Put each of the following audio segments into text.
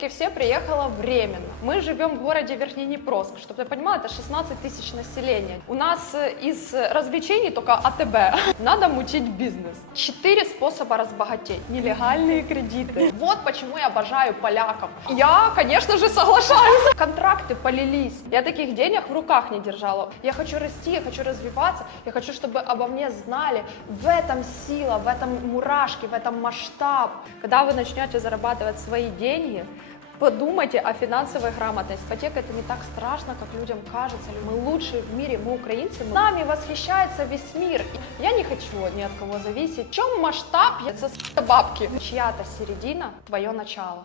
как и все, приехала временно. Мы живем в городе Верхнеднепровск. Чтобы ты понимала, это 16 тысяч населения. У нас э, из развлечений только АТБ. Надо мучить бизнес. Четыре способа разбогатеть. Нелегальные кредиты. Вот почему я обожаю поляков. Я, конечно же, соглашаюсь. Контракты полились. Я таких денег в руках не держала. Я хочу расти, я хочу развиваться. Я хочу, чтобы обо мне знали. В этом сила, в этом мурашки, в этом масштаб. Когда вы начнете зарабатывать свои деньги, Подумайте о финансовой грамотности. Ипотека это не так страшно, как людям кажется. Мы лучшие в мире, мы украинцы. мы- Нами восхищается весь мир. Я не хочу ни от кого зависеть. В чем масштаб? Это бабки. Чья-то середина, твое начало.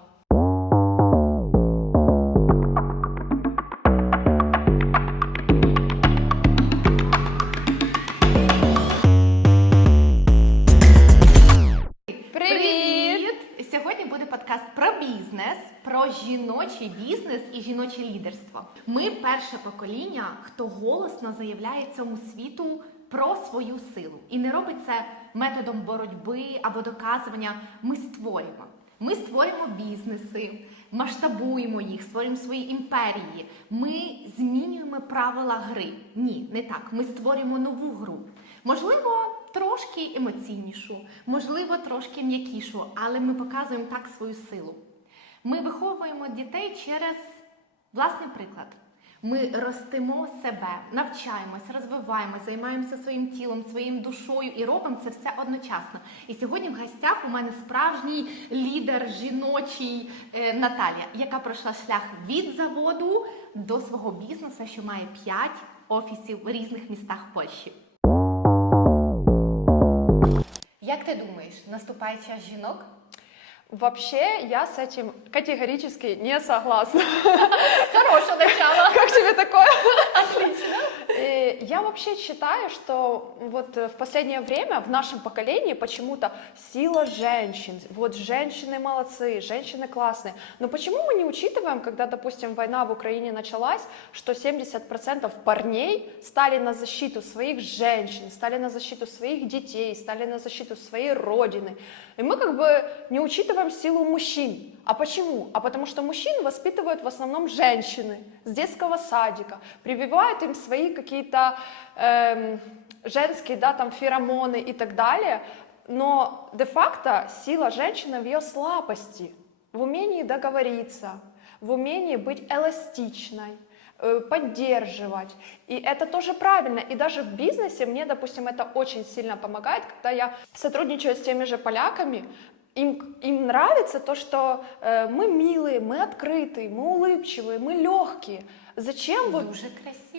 Жіночий бізнес і жіноче лідерство. Ми перше покоління, хто голосно заявляє цьому світу про свою силу і не робить це методом боротьби або доказування. Ми створюємо. Ми створюємо бізнеси, масштабуємо їх, створюємо свої імперії. Ми змінюємо правила гри. Ні, не так. Ми створюємо нову гру. Можливо, трошки емоційнішу, можливо, трошки м'якішу, але ми показуємо так свою силу. Ми виховуємо дітей через власний приклад. Ми ростимо себе, навчаємось, розвиваємось, займаємося своїм тілом, своїм душою і робимо це все одночасно. І сьогодні в гостях у мене справжній лідер жіночий е, Наталія, яка пройшла шлях від заводу до свого бізнесу, що має 5 офісів в різних містах Польщі. Як ти думаєш, наступає час жінок? Вообще, я с этим категорически не согласна. Хороше начало. Как тебе такое? Отлично. Я вообще считаю, что вот э, в последнее время в нашем поколении почему-то сила женщин, вот женщины молодцы, женщины классные. Но почему мы не учитываем, когда, допустим, война в Украине началась, что 70% парней стали на защиту своих женщин, стали на защиту своих детей, стали на защиту своей родины. И мы как бы не учитываем силу мужчин. А почему? А потому что мужчин воспитывают в основном женщины с детского садика, прививают им свои какие-то эм, женские, да, там феромоны и так далее. Но де-факто сила женщины в ее слабости, в умении договориться, в умении быть эластичной, э, поддерживать. И это тоже правильно. И даже в бизнесе мне, допустим, это очень сильно помогает, когда я сотрудничаю с теми же поляками, им, им нравится то, что э, мы милые, мы открытые, мы улыбчивые, мы легкие. Зачем вот Дуже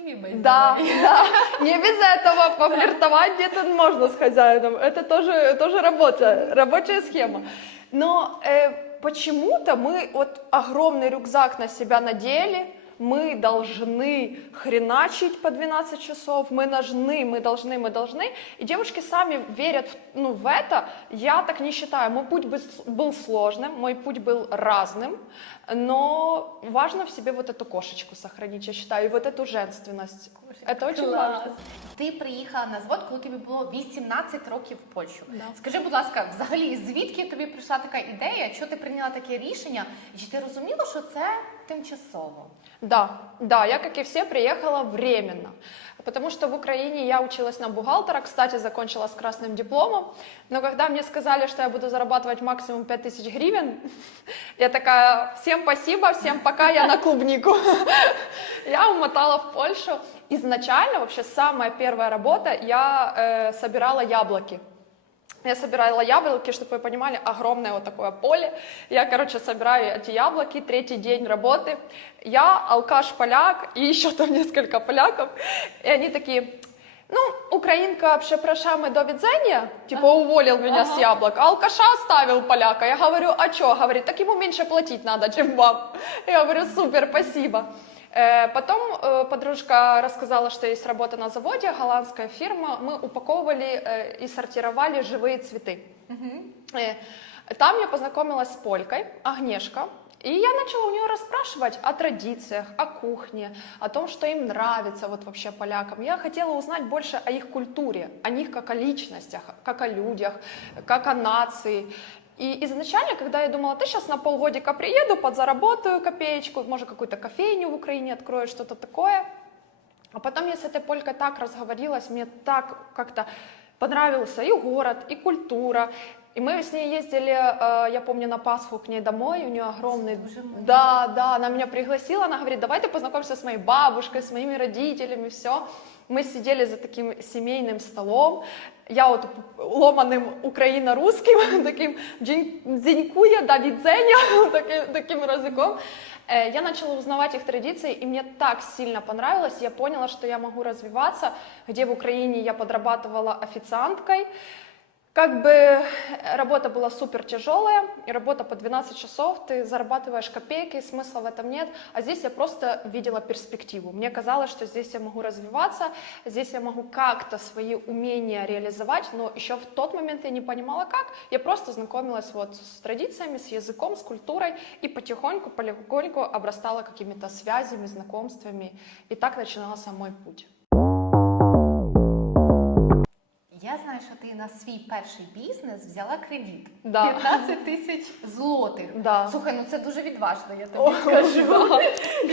красиві ми. да, да. Не без этого пофлиртовать где-то можно с хозяином. Это тоже, тоже работа, рабочая схема. Но э, почему-то мы вот огромный рюкзак на себя надели, мы должны хреначить по 12 часов, мы должны, мы должны, мы должны. И девушки сами верят в, ну, в это. Я так не считаю. Мой путь был сложным, мой путь был разным, но важно в себе вот эту кошечку сохранить, я считаю, и вот эту женственность. Это очень важно. Ти приїхала на завод, коли тобі було 18 років в Польщу. Да. Скажи, будь ласка, взагалі, звідки тобі прийшла така ідея? Що ти прийняла таке рішення? І чи ти розуміла, що це тимчасово? Да, да, я, как и все, приехала временно. Потому что в Украине я училась на бухгалтера, кстати, закончила с красным дипломом. Но когда мне сказали, что я буду зарабатывать максимум 5000 гривен, я такая, всем спасибо, всем пока, я на клубнику. Я умотала в Польшу. Изначально, вообще, самая первая работа, я э, собирала яблоки. Я собирала яблоки, чтобы вы понимали, огромное вот такое поле. Я, короче, собираю эти яблоки, третий день работы. Я алкаш-поляк и еще там несколько поляков. И они такие, ну, украинка, прzepraszamy, до видения, типа уволил меня с яблок, а алкаша оставил поляка. Я говорю, а что? Говорит, так ему меньше платить надо, чем вам. Я говорю, супер, спасибо. Э, Потом э, подружка рассказала, что есть работа на заводе, голландская фирма. Мы упаковывали э, и сортировали живые цветы. Э, Там я познакомилась с полькой, Агнешка. И я начала у нее расспрашивать о традициях, о кухне, о том, что им нравится вот вообще полякам. Я хотела узнать больше о их культуре, о них как о личностях, как о людях, как о нации. И изначально, когда я думала, ты сейчас на полгодика приеду, подзаработаю копеечку, может какую-то кофейню в Украине открою, что-то такое. А потом я с этой полькой так разговорилась, мне так как-то понравился и город, и культура. И мы с ней ездили, э, я помню, на Пасху к ней домой, у нее огромный... Боже мой. Да, да, она меня пригласила, она говорит, давай ты познакомишься с моей бабушкой, с моими родителями, все. Мы сидели за таким семейным столом, я вот ломаным украино-русским, таким «Дзінь- дзінькує, да відзеня, таким, таким языком. Э, Я начала узнавать их традиции, и мне так сильно понравилось. Я поняла, что я могу развиваться, где в Украине я подрабатывала официанткой. Как бы э, работа была супер тяжелая, и работа по 12 часов, ты зарабатываешь копейки, смысла в этом нет. А здесь я просто видела перспективу. Мне казалось, что здесь я могу развиваться, здесь я могу как-то свои умения реализовать, но еще в тот момент я не понимала как. Я просто знакомилась вот с традициями, с языком, с культурой, и потихоньку, полегоньку обрастала какими-то связями, знакомствами. И так начинался мой путь. Я знаю, що ти на свій перший бізнес взяла кредит. Да. 15 тисяч злотих. Да. Слухай, ну це дуже відважно, я тобі О, скажу.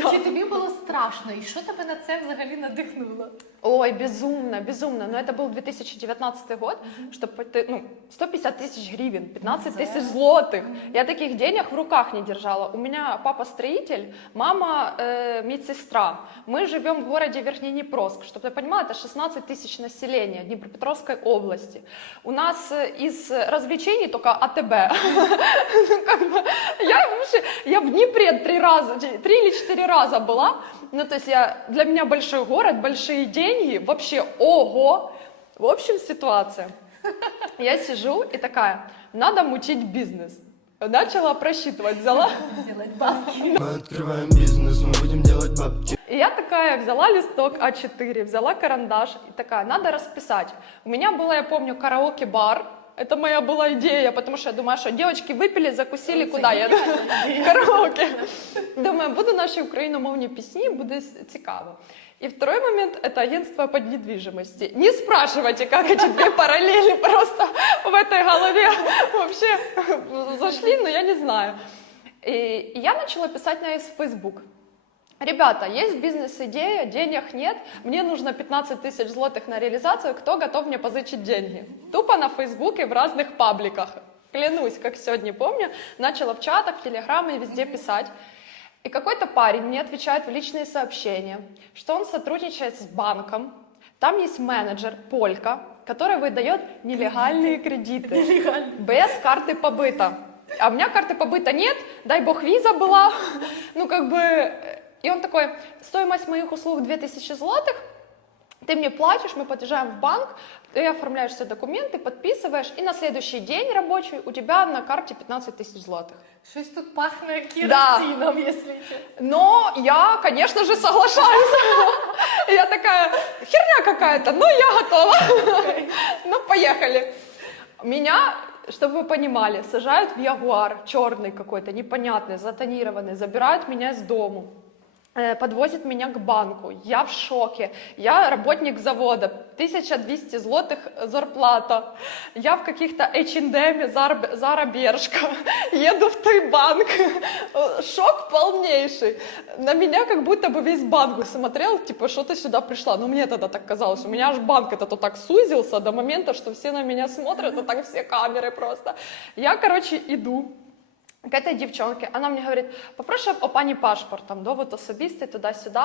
да. Чи тобі було страшно? І що тебе на це взагалі надихнуло? Ой, безумно, безумно. Но это был 2019 год, чтобы ты, ну, 150 тысяч гривен, 15 Да. тысяч злотых. Я таких денег в руках не держала. У меня папа строитель, мама э, медсестра. Мы живем в городе Верхнеднепровск. Чтобы ты понимала, это 16 тысяч населения Днепропетровской области. У нас э, из развлечений только АТБ. Ну, я в Днепре три раза, три или четыре раза была. Ну, то есть я, для меня большой город, большие деньги, вообще ого. В общем, ситуация. Я сижу и такая, надо мутить бизнес. Начала просчитывать, взяла. Мы открываем бизнес, мы будем делать бабки. И я такая взяла листок А4, взяла карандаш и такая, надо расписать. У меня было, я помню, караоке-бар. Это моя была идея, потому что я думаю, что девочки выпили, закусили, куда я? В караоке. Думаю, буду наші україномовні пісні, буде с- цікаво. И второй момент – это агентство по недвижимости. Не спрашивайте, как эти две параллели просто в этой голове вообще зашли, но я не знаю. И я начала писать на Facebook. Ребята, есть бизнес-идея, денег нет, мне нужно 15 тысяч злотых на реализацию, кто готов мне позычить деньги? Тупо на Фейсбуке в разных пабликах. Клянусь, как сегодня помню, начала в чатах, в Телеграме, везде писать. И какой-то парень мне отвечает в личные сообщения, что он сотрудничает с банком, там есть менеджер, Полька, который выдает нелегальные кредиты без карты побыта. А у меня карты побыта нет, дай бог виза была. Ну, как бы... И он такой, стоимость моих услуг 2000 злотых, ты мне платишь, мы подъезжаем в банк, ты оформляешь все документы, подписываешь, и на следующий день рабочий у тебя на карте 15 тысяч злотых. Щось тут пахне Да. керосином, якщо чесно. Но я, конечно же, соглашаюсь. Я такая, херня какая-то, но я готова. Ну, поехали. Меня, чтобы вы понимали, сажают в Ягуар, черный какой-то, непонятный, затонированный, забирают меня из дому. Э, Подвозят меня к банку. Я в шоке. Я работник завода. 1200 злотых зарплата. Я в каких-то H&M, Бершка. Еду в той банк. Шок полнейший. На меня как будто бы весь банк смотрел, типа, что ты сюда пришла. Ну, мне тогда так казалось. У меня аж банк это то так сузился до момента, что все на меня смотрят, а так все камеры просто. Я, короче, иду к этой девчонке, она мне говорит, попрошу о пані паспорт, там, довод особистий, туди-сюди.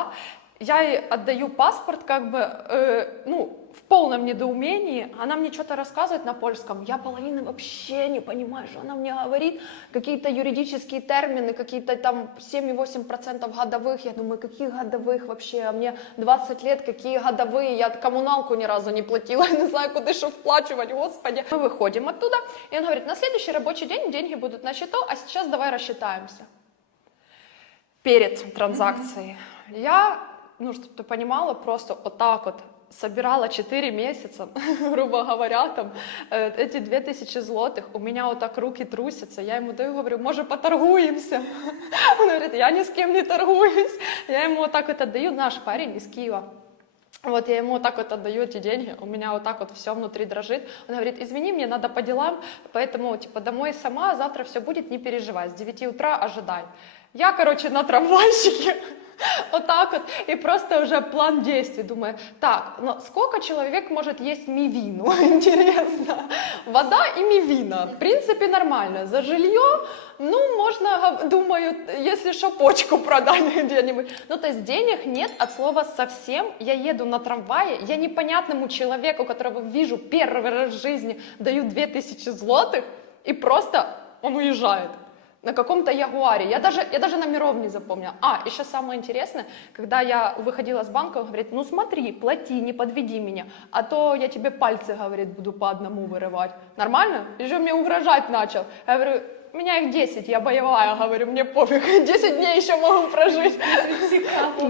Я ей отдаю паспорт, как бы, э, ну, в полном недоумении. Она мне что-то рассказывает на польском. Я половины вообще не понимаю, что она мне говорит. Какие-то юридические термины, какие-то там 7,8% годовых. Я думаю, каких годовых вообще? А мне 20 лет, какие годовые? Я коммуналку ни разу не платила, не знаю, куда что вплачивать, господи. Мы выходим оттуда, и он говорит, на следующий рабочий день деньги будут на счету, а сейчас давай рассчитаемся. Перед транзакцией. Я, ну, чтобы ты понимала, просто вот так вот собирала 4 месяца, грубо говоря, там, э, эти 2000 злотых, у меня вот так руки трусятся, я ему даю, говорю, может, поторгуемся? Он говорит, я ни с кем не торгуюсь. Я ему вот так вот отдаю, наш парень из Киева. Вот я ему вот так вот отдаю эти деньги, у меня вот так вот все внутри дрожит. Он говорит, извини, мне надо по делам, поэтому типа домой сама, завтра все будет, не переживай, с 9 утра ожидай. Я, короче, на трамвайчике, вот так вот, и просто уже план действий, думаю, так, но сколько человек может есть мивину, интересно, вода и мивина, в принципе, нормально, за жилье, ну, можно, думаю, если что, почку продать где-нибудь, ну, то есть денег нет от слова совсем, я еду на трамвае, я непонятному человеку, которого вижу первый раз в жизни, даю 2000 злотых, и просто он уезжает на каком-то Ягуаре. Я даже, я даже номеров не запомнила. А, еще самое интересное, когда я выходила с банка, он говорит, ну смотри, плати, не подведи меня, а то я тебе пальцы, говорит, буду по одному вырывать. Нормально? Еще мне угрожать начал. Я говорю, у меня их 10, я боевая, говорю, мне пофиг, 10 дней еще могу прожить.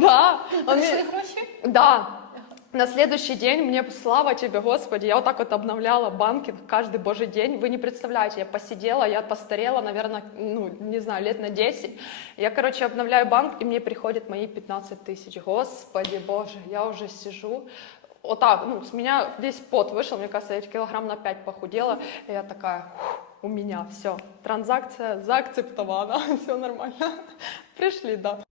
Да. Он да. На следующий день мне, слава тебе, Господи, я вот так вот обновляла банкинг каждый божий день. Вы не представляете, я посидела, я постарела, наверное, ну, не знаю, лет на 10. Я, короче, обновляю банк, и мне приходят мои 15 тысяч. Господи, Боже, я уже сижу. Вот так, ну, с меня весь пот вышел, мне кажется, я килограмм на 5 похудела. И я такая, «Фух, у меня все, транзакция заакцептована, все нормально. Пришли, да.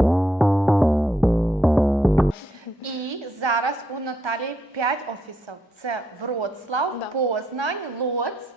зараз у Наталії 5 офісів. Це Вроцлав, Да. Познань, Лоц,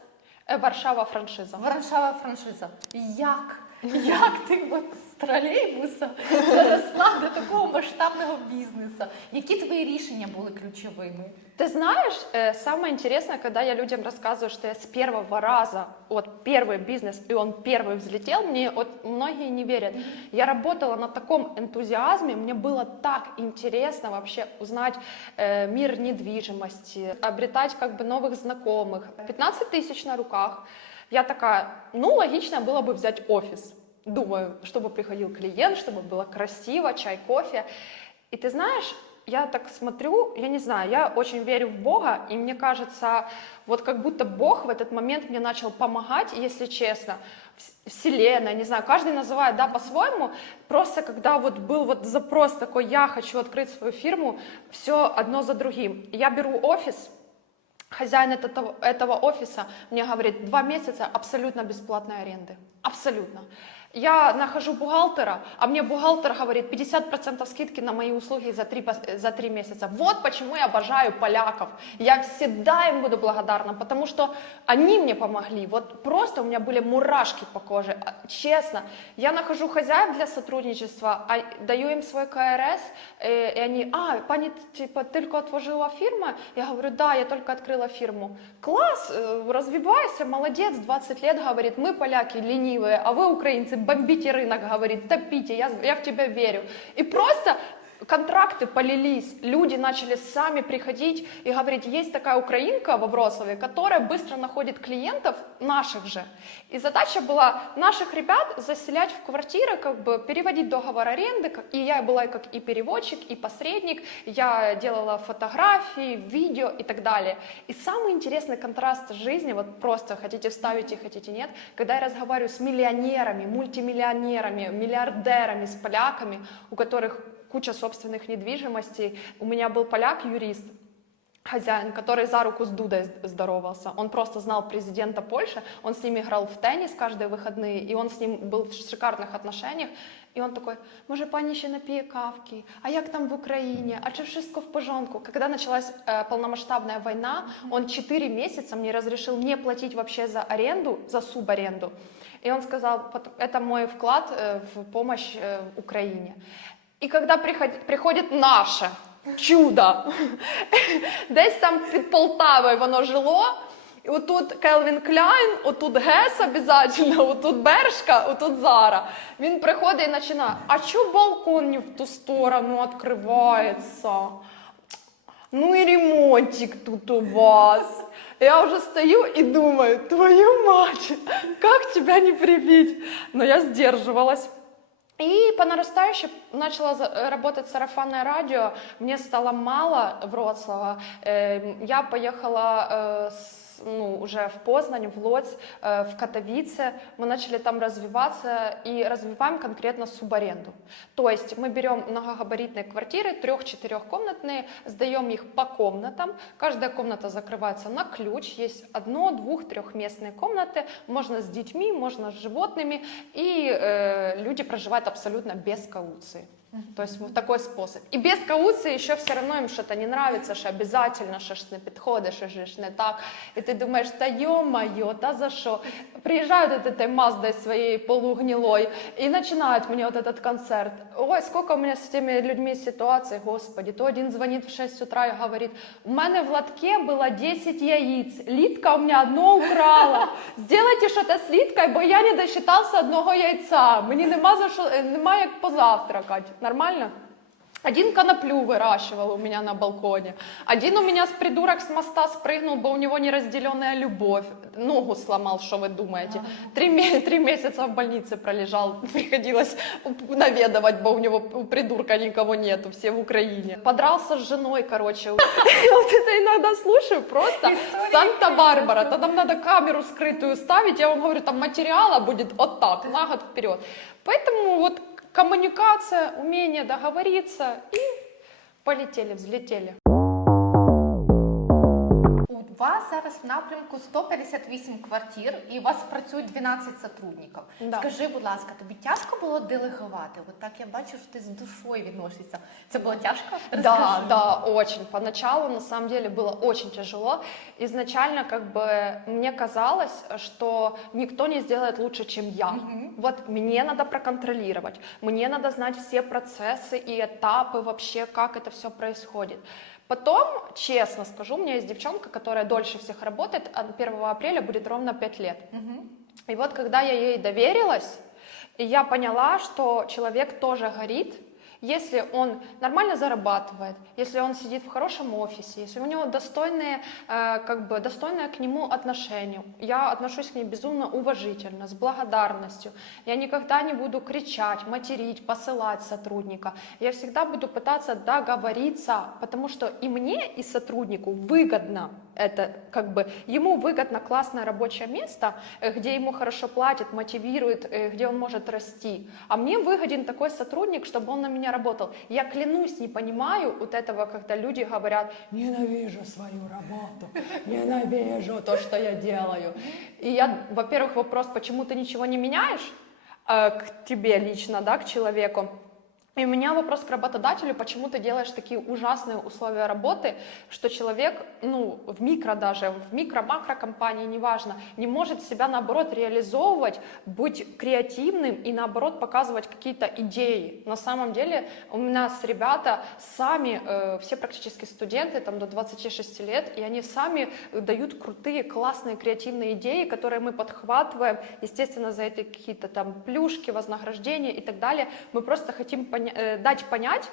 Э, Варшава франшиза. Варшава франшиза. Як? Як ти от з тролейбуса доросла до такого масштабного бізнесу? Які твої рішення були ключовими? Ты знаешь, э, самое интересное, когда я людям рассказываю, что я с первого раза, вот первый бизнес, и он первый взлетел, мне вот многие не верят. Я работала на таком энтузиазме, мне было так интересно вообще узнать э, мир недвижимости, обретать как бы новых знакомых. 15 тысяч на руках. Я такая, ну, логично было бы взять офис. Думаю, чтобы приходил клиент, чтобы было красиво, чай, кофе. И ты знаешь, я так смотрю, я не знаю, я очень верю в Бога, и мне кажется, вот как будто Бог в этот момент мне начал помогать, если честно, Вс- Вселенная, не знаю, каждый называет, да, по-своему, просто когда вот был вот запрос такой, я хочу открыть свою фирму, все одно за другим. Я беру офис, Хозяин этого, этого офиса мне говорит, два месяца абсолютно бесплатной аренды. Абсолютно. Я нахожу бухгалтера, а мне бухгалтер говорит 50% скидки на мои услуги за три, за три месяца. Вот почему я обожаю поляков. Я всегда им буду благодарна, потому что они мне помогли. Вот просто у меня были мурашки по коже. А, Честно, я нахожу хозяев для сотрудничества, а даю им свой КРС, э, и они, а, пани, типа, только отложила фирма? Я говорю, да, я только открыла фирму. Класс, э, развивайся, молодец, 20 лет, говорит, мы, поляки, ленивые, а вы, украинцы, бомбите рынок, говорит, топите, я, я в тебя верю. И просто контракты полились, люди начали сами приходить и говорить, есть такая украинка во Вроцлаве, которая быстро находит клиентов наших же. И задача была наших ребят заселять в квартиры, как бы переводить договор аренды, и я была как и переводчик, и посредник, я делала фотографии, видео и так далее. И самый интересный контраст жизни, вот просто хотите вставить и хотите нет, когда я разговариваю с миллионерами, мультимиллионерами, миллиардерами, с поляками, у которых куча собственных недвижимостей. У меня был поляк, юрист, хозяин, который за руку с Дудой здоровался. Он просто знал президента Польши, он с ним играл в теннис каждые выходные, и он с ним был в шикарных отношениях. І он такой, може, пані ще напіє кавки, а як там в Україні, а чи wszystko в порządku? Когда началась э, полномасштабная война, он 4 месяца мне разрешил не платить вообще за аренду, за субаренду. И он сказал, «Пот- это мой вклад э, в помощь э, Украине. І коли приходить, приходить наше чудо, десь там під Полтавою воно жило, і отут Келвін Кляйн, отут Гес обязательно, отут Бершка, отут Зара. Він приходить і починає, а чого балкон не в ту сторону відкривається? Ну и ремонтик тут у вас. Я уже стою и думаю, твою мать, как тебя не прибить? Но я сдерживалась. И по нарастающей начала э, работать сарафанное радио. Мне стало мало Вроцлава. Э, Я поехала э, с ну, уже в Познань, в Лодзь, э, в Катовице. Мы начали там развиваться и развиваем конкретно субаренду. То есть мы берем многогабаритные квартиры, трех-четырехкомнатные, сдаем их по комнатам. Каждая комната закрывается на ключ. Есть одно, двух, трехместные комнаты. Можно с детьми, можно с животными. И э, люди проживают абсолютно без кауции. То есть вот такой спосіб. І без кауції ще все одно їм щось не нравится, що обязательно, що ж не підходить, що ж не так. І ти думаєш, та йо-моє, та за що? Приїжджають от этой Маздой своей полугнилой и начинают мне вот этот концерт. Ой, сколько у меня с этими людьми ситуаций, господи. То один звонит в 6 утра и говорит, у мене в лотке было 10 яиц, Литка у меня одно украла. Сделайте что-то з Літкою, бо я не досчитався одного яйця. Мені нема за що, е, нема як позавтракати. Нормально? Один коноплю выращивал у меня на балконе. Один у меня с придурок с моста спрыгнул, бо у него неразделенная любовь. Ногу сломал, что вы думаете. Три, ме- три месяца в больнице пролежал. Приходилось наведывать, бо у него у придурка никого нету, все в Украине. Подрался с женой, короче. Вот это иногда слушаю, просто Санта-Барбара. То нам надо камеру скрытую ставить. Я вам говорю, там материала будет вот так, на год вперед. Поэтому вот коммуникация, умение договориться и полетели, взлетели. У вас зараз в напрямку 158 квартир і у вас працюють 12 сотрудників. Да. Скажи, будь ласка, тобі тяжко було делегувати? От так я бачу, що ти з душою відносишся. Це було тяжко? Да, Розкажи. да, очень. Поначалу, на самом деле, было очень тяжело. Изначально, как бы, мне казалось, что никто не сделает лучше, чем я. Вот мне надо проконтролировать, мне надо знать все процессы и этапы вообще, как это все происходит. Потом, честно скажу, у меня есть девчонка, которая дольше всех работает, а 1 апреля будет ровно 5 лет. И вот когда я ей доверилась, я поняла, что человек тоже горит, если он нормально зарабатывает, если он сидит в хорошем офисе, если у него достойные, э, как бы достойное к нему отношение, я отношусь к ней безумно уважительно, с благодарностью. Я никогда не буду кричать, материть, посылать сотрудника. Я всегда буду пытаться договориться, потому что и мне, и сотруднику выгодно это, как бы ему выгодно классное рабочее место, э, где ему хорошо платят, мотивирует, э, где он может расти. А мне выгоден такой сотрудник, чтобы он на меня работал. Я клянусь, не понимаю вот этого, когда люди говорят, ненавижу свою работу, ненавижу то, что я делаю. И я, во-первых, вопрос, почему ты ничего не меняешь э, к тебе лично, да, к человеку. И у меня вопрос к работодателю, почему ты делаешь такие ужасные условия работы, что человек, ну, в микро даже, в микро-макро компании, неважно, не может себя, наоборот, реализовывать, быть креативным и, наоборот, показывать какие-то идеи. На самом деле у нас ребята сами, э, все практически студенты, там, до 26 лет, и они сами дают крутые, классные, креативные идеи, которые мы подхватываем, естественно, за это какие-то там плюшки, вознаграждения и так далее. Мы просто хотим поня- э, дать понять,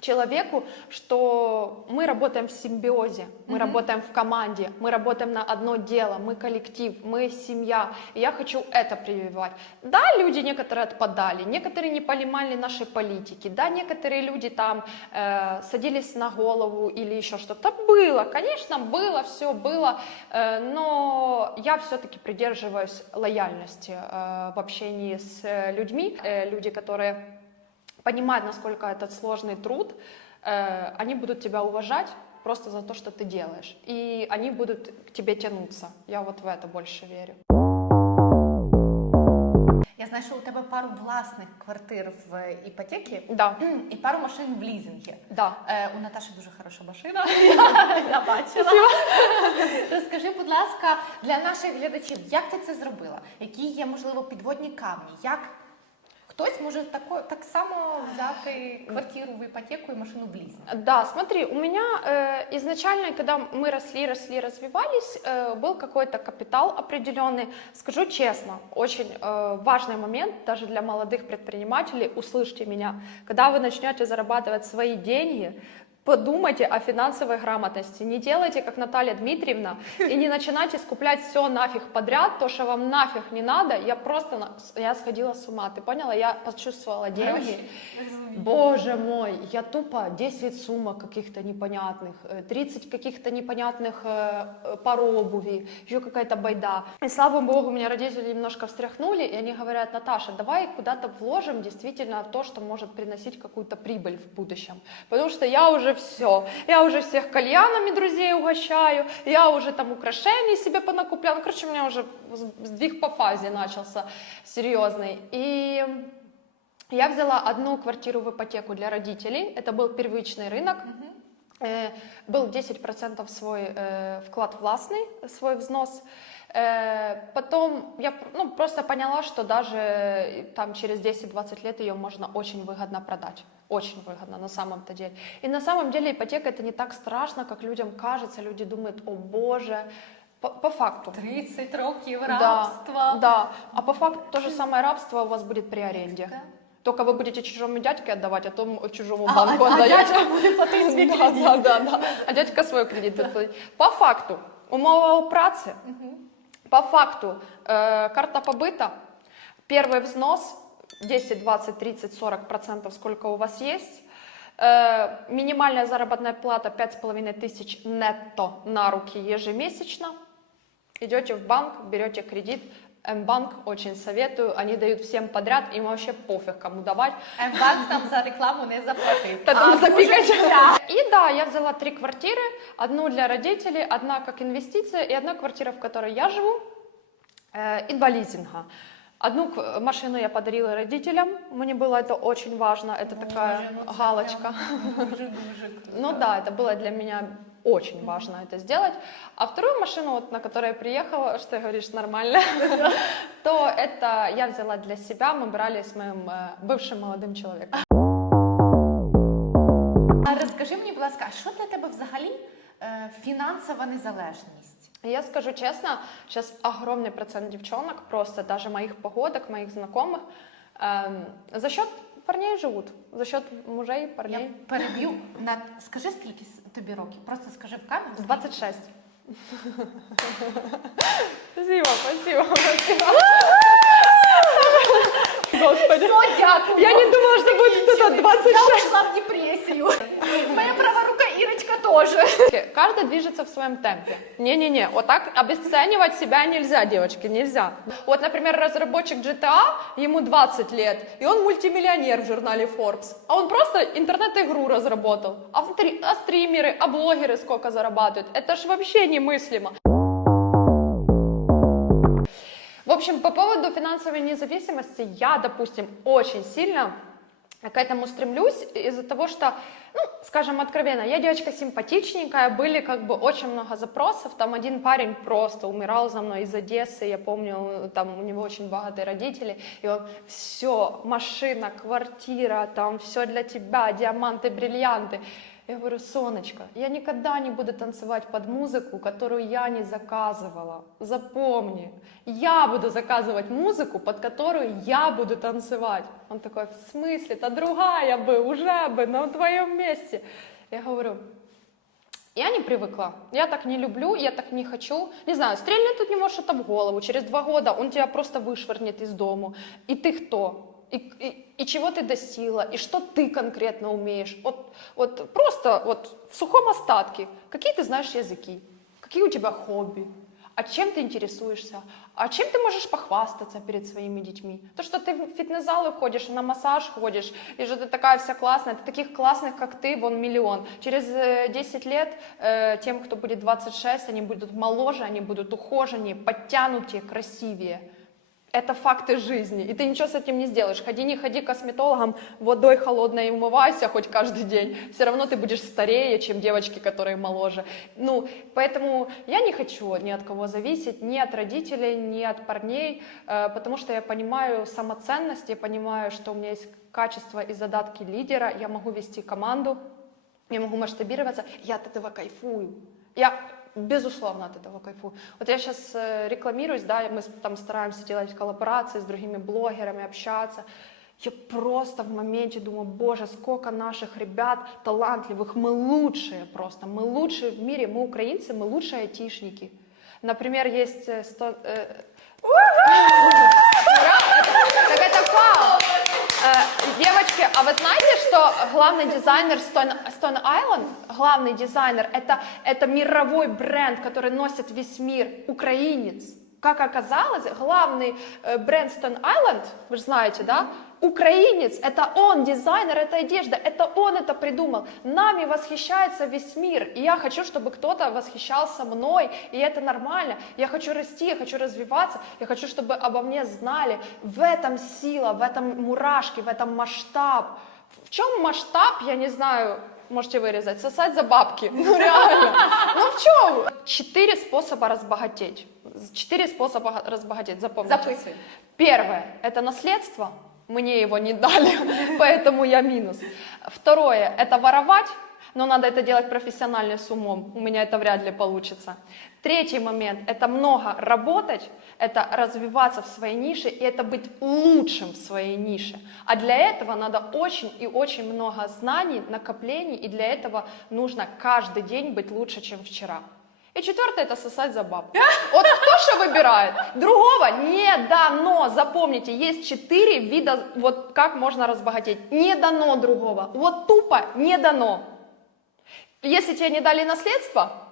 человеку, что мы работаем в симбиозе, мы работаем в команде, мы работаем на одно дело, мы коллектив, мы семья. И я хочу это прививать. Да, люди некоторые отпадали, некоторые не понимали нашей политики, да, некоторые люди там э, садились на голову или еще что-то. Было, конечно, было, все было, э, но я все-таки придерживаюсь лояльности э, в общении с э, людьми. Э, люди, которые понимают, насколько этот сложный труд, э, они будут тебя уважать просто за то, что ты делаешь. И они будут к тебе тянуться. Я вот в это больше верю. Я знаю, що у тебе пару власних квартир в іпотеці Да, і пару машин в лізингі. да. Е, у Наташі дуже хороша машина. Я бачила. Розкажи, будь ласка, для наших глядачів, як ти це зробила? Які є, можливо, підводні камні? Як хтось може тако, так само взяти квартиру в іпотеку і машину в лізинг? Да, смотри, у меня э, изначально, когда мы росли, росли, развивались, э, был какой-то капитал определенный. Скажу честно, очень э, важный момент даже для молодых предпринимателей, услышьте меня, когда вы начнете зарабатывать свои деньги, Подумайте о финансовой грамотности. Не делайте, как Наталья Дмитриевна, и не начинайте скуплять все нафиг подряд, то, что вам нафиг не надо. Я просто, на- я сходила с ума, ты поняла? Я почувствовала деньги. Боже мой, я тупо 10 сумок каких-то непонятных, э, 30 каких-то непонятных э, э, пар обуви, еще какая-то байда. И слава богу, меня родители немножко встряхнули, и они говорят, Наташа, давай куда-то вложим действительно в то, что может приносить какую-то прибыль в будущем. Потому что я уже все, я уже всех кальянами друзей угощаю, я уже там украшений себе понакупляла. Ну, короче, у меня уже сдвиг по фазе начался серьезный. И я взяла одну квартиру в ипотеку для родителей. Это был первичный рынок. Э, Был 10% свой э, вклад властный, свой взнос. Э, Потом я ну, просто поняла, что даже там через 10-20 лет ее можно очень выгодно продать Очень выгодно на самом-то деле. И на самом деле ипотека это не так страшно, как людям кажется. Люди думают, о боже, по, по факту. 30 років Да, рабства. Да, а по факту то же самое рабство у вас будет при аренде. Да. Только вы будете чужому дядьке отдавать, а то чужому А, банку а, а отдаете. дядька буде платити свій да, кредит. да, да, да. А дядька свой кредит будет платить. По факту, умова о праці, по факту, э, карта побыта, первый взнос 10, 20, 30, 40 процентов, сколько у вас есть. Э, минимальная заработная плата 5,5 тысяч нетто на руки ежемесячно. Идете в банк, берете кредит. М-банк очень советую, они дают всем подряд, им вообще пофиг, кому давать. М-банк там за рекламу не там А запикать. И да, я взяла три квартиры, одну для родителей, одна как инвестиция и одна квартира, в которой я живу, э, и два лизинга. Одну к- машину я подарила родителям, мне было это очень важно, это такая Боже, ну це галочка. прям Дуже-дуже круто. Ну да, это было для меня очень важно это сделать. А вторую машину, вот, на которой я приехала, что ты говоришь, нормально, то это я взяла для себя, мы брали с моим э, бывшим молодым человеком. А розкажи мені, будь ласка, а що для тебе взагалі е, фінансова незалежність? Я скажу честно, сейчас огромный процент девчонок, просто даже моих погодок, моих знакомых, эм, за счет парней живут, за счет мужей, Я парней. переб'ю. Над... Скажи, скільки с- тобі років? Просто скажи в камеру. 26. Спасибо, спасибо, спасибо. Каждый движется в своем темпе. Не-не-не, вот так обесценивать себя нельзя, девочки, нельзя. Вот, например, разработчик GTA, ему 20 лет, и он мультимиллионер в журнале Forbes. А он просто интернет-игру разработал. А, а стримеры, а блогеры сколько зарабатывают? Это ж вообще немыслимо. В общем, по поводу финансовой независимости, я, допустим, очень сильно к этому стремлюсь из-за того, что, ну, скажем откровенно, я девочка симпатичненькая, были как бы очень много запросов, там один парень просто умирал за мной из Одессы, я помню, там у него очень богатые родители, и он, все, машина, квартира, там все для тебя, диаманты, бриллианты. Я говорю, Сонечка, я никогда не буду танцевать под музыку, которую я не заказывала. Запомни, я буду заказывать музыку, под которую я буду танцевать. Он такой, в смысле? Это другая бы, уже бы, на твоем месте. Я говорю, я не привыкла. Я так не люблю, я так не хочу. Не знаю, стрельнет тут него что-то в голову. Через два года он тебя просто вышвырнет из дому. И ты кто? И, и- и чего ты достигла? И что ты конкретно умеешь? Вот, вот просто вот в сухом остатке. Какие ты знаешь языки? Какие у тебя хобби? А чем ты интересуешься? А чем ты можешь похвастаться перед своими детьми? То, что ты в фитнес-залы ходишь, на массаж ходишь, и что ты такая вся классная, ты таких классных, как ты, вон миллион. Через э, 10 лет э, тем, кто будет 26, они будут моложе, они будут ухоженнее, подтянутее, красивее. Это факты жизни, и ты ничего с этим не сделаешь. Ходи, не ходи к косметологам, водой холодной умывайся хоть каждый день. Все равно ты будешь старее, чем девочки, которые моложе. Ну, поэтому я не хочу ни от кого зависеть, ни от родителей, ни от парней, э, потому что я понимаю самоценность, я понимаю, что у меня есть качество и задатки лидера, я могу вести команду, я могу масштабироваться, я от этого кайфую. Я безусловно от этого кайфую. Вот я сейчас рекламируюсь, да, мы с- там стараемся делать коллаборации с другими блогерами, общаться. Я просто в моменте думаю, боже, сколько наших ребят талантливых, мы лучшие просто, мы лучшие в мире, мы украинцы, мы лучшие айтишники. Например, есть э, сто- э, Ура! Это- Так это фау. Э, Девочки, а вы знаете, что главный дизайнер Stone, Island, главный дизайнер, это, это мировой бренд, который носит весь мир, украинец. Как оказалось, главный э, Stone Island, вы же знаете, да? Украинец, это он, дизайнер этой одежды, это он это придумал. Нами восхищается весь мир, и я хочу, чтобы кто-то восхищался мной, и это нормально. Я хочу расти, я хочу развиваться, я хочу, чтобы обо мне знали. В этом сила, в этом мурашки, в этом масштаб. В чем масштаб, я не знаю, можете вырезать, сосать за бабки. Ну реально. Ну в чем? Четыре способа разбогатеть. Четыре способа разбогатеть, запомните. Записуй. Первое – это наследство. Мне его не дали, поэтому я минус. Второе – это воровать, но надо это делать профессионально с умом. У меня это вряд ли получится. Третий момент – это много работать, это развиваться в своей нише и это быть лучшим в своей нише. А для этого надо очень и очень много знаний, накоплений, и для этого нужно каждый день быть лучше, чем вчера. И четвертое – это сосать за баб. Вот кто что выбирает? Другого не дано. Запомните, есть четыре вида, вот как можно разбогатеть. Не дано другого. Вот тупо не дано. Если тебе не дали наследство,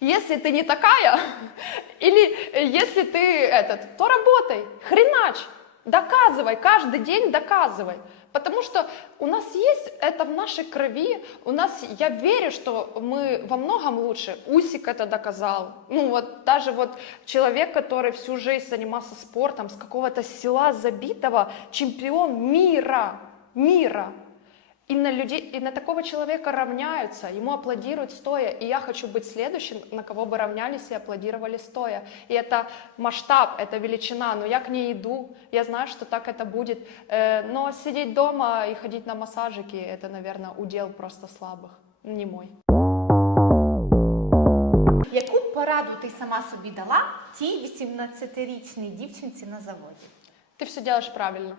если ты не такая, или э, если ты этот, то работай, хренач, доказывай, каждый день доказывай. Потому что у нас есть это в нашей крови, у нас, я верю, что мы во многом лучше. Усик это доказал. Ну вот даже вот человек, который всю жизнь занимался спортом, с какого-то села забитого, чемпион мира, мира. И на, людей, и на такого человека равняются, ему аплодируют стоя. И я хочу быть следующим, на кого бы равнялись и аплодировали стоя. И это масштаб, это величина, но я к ней иду, я знаю, что так это будет. Э, Но сидеть дома и ходить на массажики, это, наверное, удел просто слабых, не мой. Яку пораду ти сама собі дала тій 18-річній дівчинці на заводі? Ты все делаешь правильно.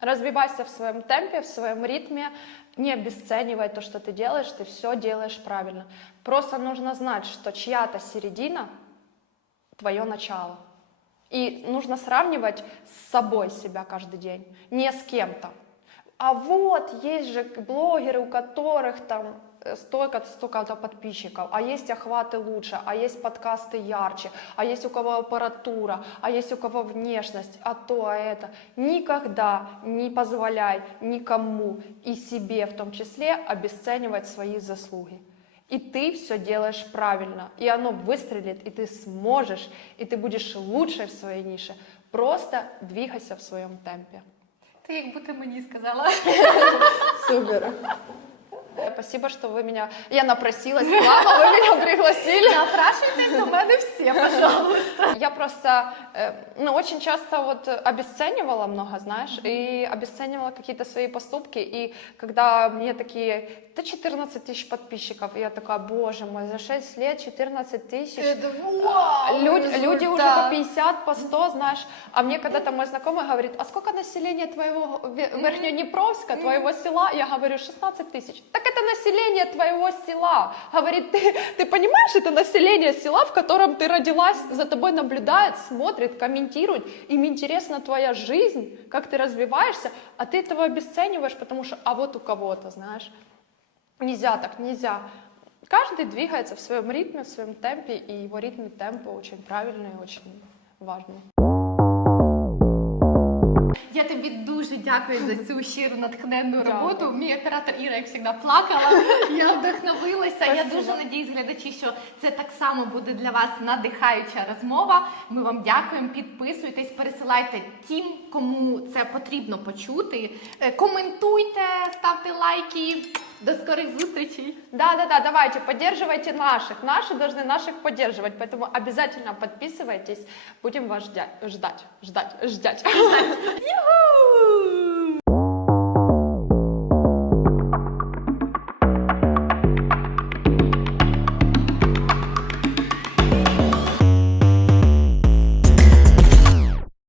Развивайся в своем темпе, в своем ритме, не обесценивай то, что ты делаешь, ты все делаешь правильно. Просто нужно знать, что чья-то середина – твое начало. И нужно сравнивать с собой себя каждый день, не с кем-то. А вот есть же блогеры, у которых там э, столько столько-то подписчиков, а есть охваты лучше, а есть подкасты ярче, а есть у кого аппаратура, а есть у кого внешность, а то, а это. Никогда не позволяй никому и себе в том числе обесценивать свои заслуги. И ты все делаешь правильно, и оно выстрелит, и ты сможешь, и ты будешь лучшей в своей нише. Просто двигайся в своем темпе. Ти якби ти мені сказала. Супер. Спасибо, что вы меня... Я напросилась к вам, а вы меня пригласили. Напрашуйтесь до мене всі, пожалуйста. Я просто, э, ну, очень часто вот обесценивала много, знаешь, и обесценивала какие-то свои поступки. И когда мне такие, да 14 тысяч подписчиков, и я такая, боже мой, за 6 лет 14 тысяч. Люди, люди уже по 50, по 100, знаешь. А мне когда-то мой знакомый говорит, а сколько населения твоего Ве- Верхнеднепровска, твоего села? Я говорю, 16 тысяч. Так это население твоего села. Говорит, ты, ты понимаешь, это население села, в котором ты родилась, за тобой наблюдает, смотрит, комментирует. Им интересна твоя жизнь, как ты развиваешься, а ты этого обесцениваешь, потому что, а вот у кого-то, знаешь. Нельзя так, нельзя. Каждый двигается в своем ритме, в своем темпе, и его ритм и темпы очень правильные, очень важные. Я тобі дуже дякую за цю щиру натхненну роботу. Мій оператор Іра, як завжди, плакала. Я вдохновилася. Я дуже надіюсь, глядачі, що це так само буде для вас надихаюча розмова. Ми вам дякуємо. Підписуйтесь, пересилайте тим, кому це потрібно почути. Е, Коментуйте, ставте лайки. До скорих зустрічей. Да-да-да, давайте, поддерживайте наших. Наши должны наших поддерживать, поэтому обязательно подписывайтесь. Будем вас ждать, ждать, ждать, ждать. Юху!